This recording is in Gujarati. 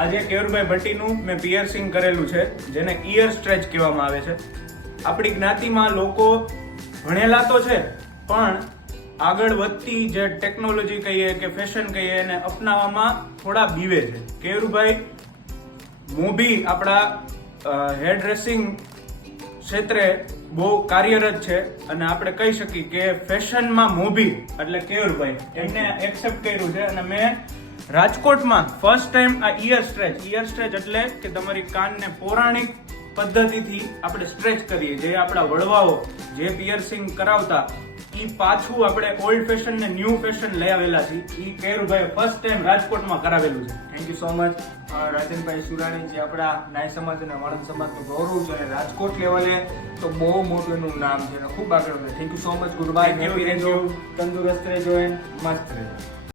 આજે કેયુરભાઈ ભટ્ટીનું મેં પિયર્સિંગ કરેલું છે, જેને ઇયર સ્ટ્રેચ કહેવામાં આવે છે. આપણી જ્ઞાતિમાં લોકો ભણેલા તો છે, પણ આગળ વધતી જે ટેકનોલોજી કહીએ કે ફેશન કહીએ એને અપનાવવામાં થોડા બીવે છે. કેયુરભાઈ મોભી આપણા હેર ડ્રેસિંગ ક્ષેત્રે બહુ કાર્યરત છે અને આપણે કહી શકીએ કે ફેશનમાં મોભી એટલે કેયુરભાઈ એમને એક્સેપ્ટ કર્યું છે. અને મેં રાજકોટમાં ફર્સ્ટ ટાઈમ આ ઇયર સ્ટ્રેચ એટલે કે તમારી કાનને પૌરાણિક પદ્ધતિથી આપણે સ્ટ્રેચ કરીએ. જે આપણા વડવાઓ જે પિયર્સિંગ કરાવતા એ પાછું આપણે ઓલ્ડ ફેશન ને ન્યૂ ફેશન લઈ આવેલા છીએ. એ કેયુરભાઈ ફર્સ્ટ ટાઈમ રાજકોટમાં કરાવેલું છે. Thank you so much રાજનભાઈ Surani, જે આપણા નાય સમાજ અને વાણંદ સમાજનું ગૌરવ છે અને રાજકોટ લેવલે તો બહુ મોટું એનું નામ છે અને ખૂબ આગળ વધે. થેન્ક યુ સો મચ ગુરુભાઈ. હેપી રહેજો, તંદુરસ્ત રહેજો એન્ડ મસ્ત રહેજો.